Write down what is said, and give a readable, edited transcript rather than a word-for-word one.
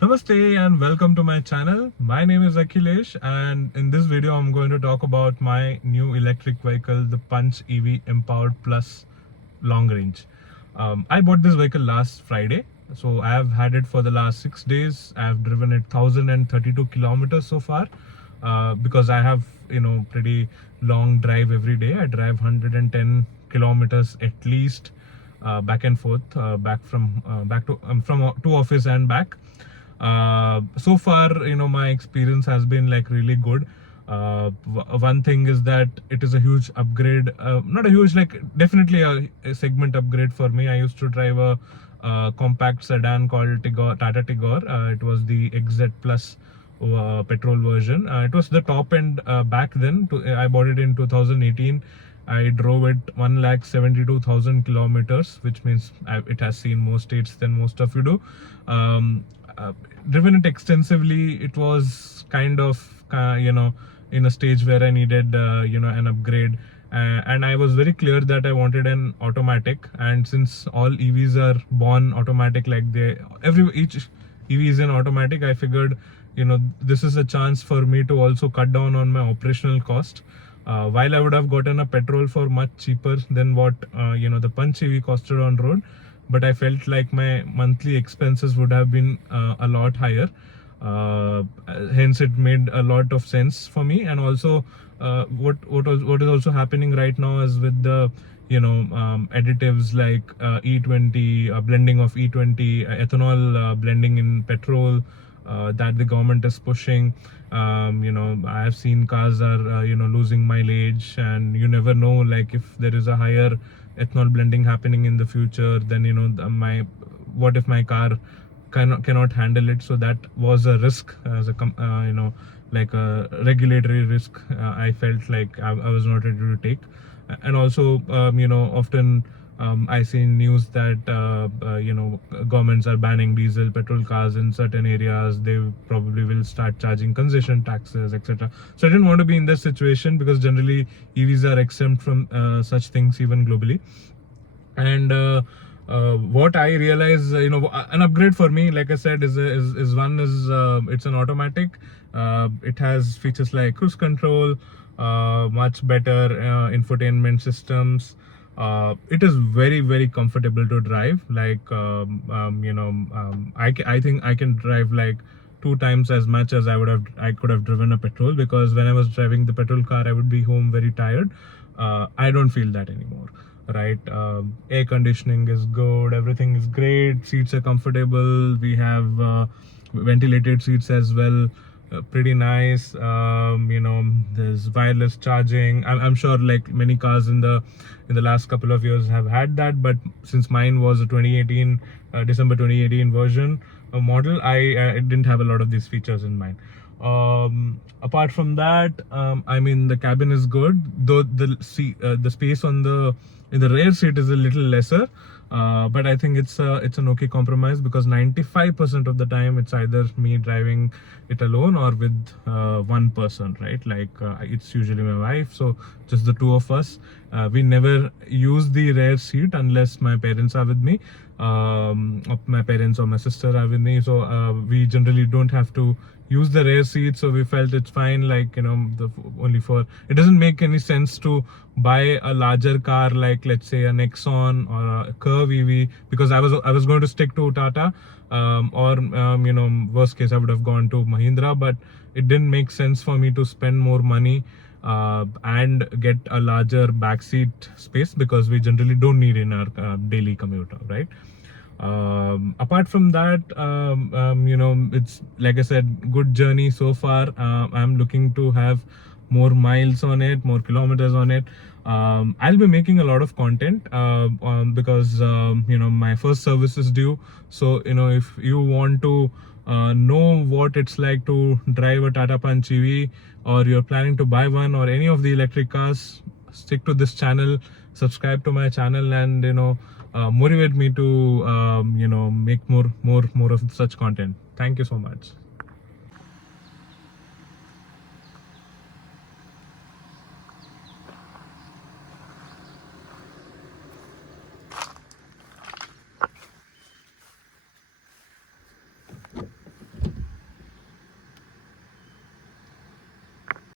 Namaste and welcome to my channel. My name is Akhilesh, and in this video I'm going to talk about my new electric vehicle, the Punch EV Empowered Plus long range. I bought this vehicle last Friday, so I have had it for the last 6 days. I have driven it 1032 kilometers so far, because I have pretty long drive every day. I drive 110 kilometers at least, back and forth, back to office and back. So far, my experience has been like really good. One thing is that it is a huge upgrade, not a huge, like definitely a segment upgrade for me. I used to drive a compact sedan called Tata Tigor. It was the XZ Plus petrol version. It was the top end back then. I bought it in 2018. I drove it 172,000 kilometers, which means it has seen more states than most of you do. Um, uh, Driven it extensively. It was kind of in a stage where I needed an upgrade, and I was very clear that I wanted an automatic. And since all EVs are born automatic, like each EV is an automatic, I figured this is a chance for me to also cut down on my operational cost. While I would have gotten a petrol for much cheaper than what the Punch EV costed on road, but I felt like my monthly expenses would have been a lot higher. Hence, it made a lot of sense for me. And also, what is also happening right now is with the additives like E20, blending of E20, ethanol blending in petrol, that the government is pushing. I have seen cars are losing mileage, and you never know, like if there is a higher ethanol blending happening in the future, then what if my car cannot handle it? So that was a risk, as a like a regulatory risk. I felt like I was not ready to take. And also, often I see news that governments are banning diesel petrol cars in certain areas. They probably will start charging concession taxes, etc. So I didn't want to be in this situation, because generally EVs are exempt from such things even globally. And what I realize, an upgrade for me, like I said, is one is it's an automatic. It has features like cruise control, much better infotainment systems. It is very, very comfortable to drive. Like I think I can drive like 2 times as much as I could have driven a petrol, because when I was driving the petrol car, I would be home very tired. I don't feel that anymore, right? Air conditioning is good, everything is great, seats are comfortable. We have ventilated seats as well, pretty nice. There's wireless charging. I'm sure like many cars in the last couple of years have had that, but since mine was a 2018 December 2018 version model, I didn't have a lot of these features in mine. Apart from that, the cabin is good, though the space in the rear seat is a little lesser. But I think it's an okay compromise, because 95% of the time it's either me driving it alone or with one person, right? Like it's usually my wife, so just the two of us. We never use the rear seat unless my parents are with me, or my parents or my sister are with me. So we generally don't have to use the rear seat, so we felt it's fine. Like only for it doesn't make any sense to buy a larger car, like let's say a Nexon or a Curve EV, because I was going to stick to Tata, or worst case I would have gone to Mahindra, but it didn't make sense for me to spend more money and get a larger backseat space, because we generally don't need in our daily commute, right? Apart from that, it's like I said, good journey so far. I'm looking to have more miles on it, more kilometers on it. I'll be making a lot of content, because my first service is due. So if you want to know what it's like to drive a Tata Punch EV, or you're planning to buy one, or any of the electric cars, stick to this channel, subscribe to my channel, and motivate me to make more of such content. Thank you so much.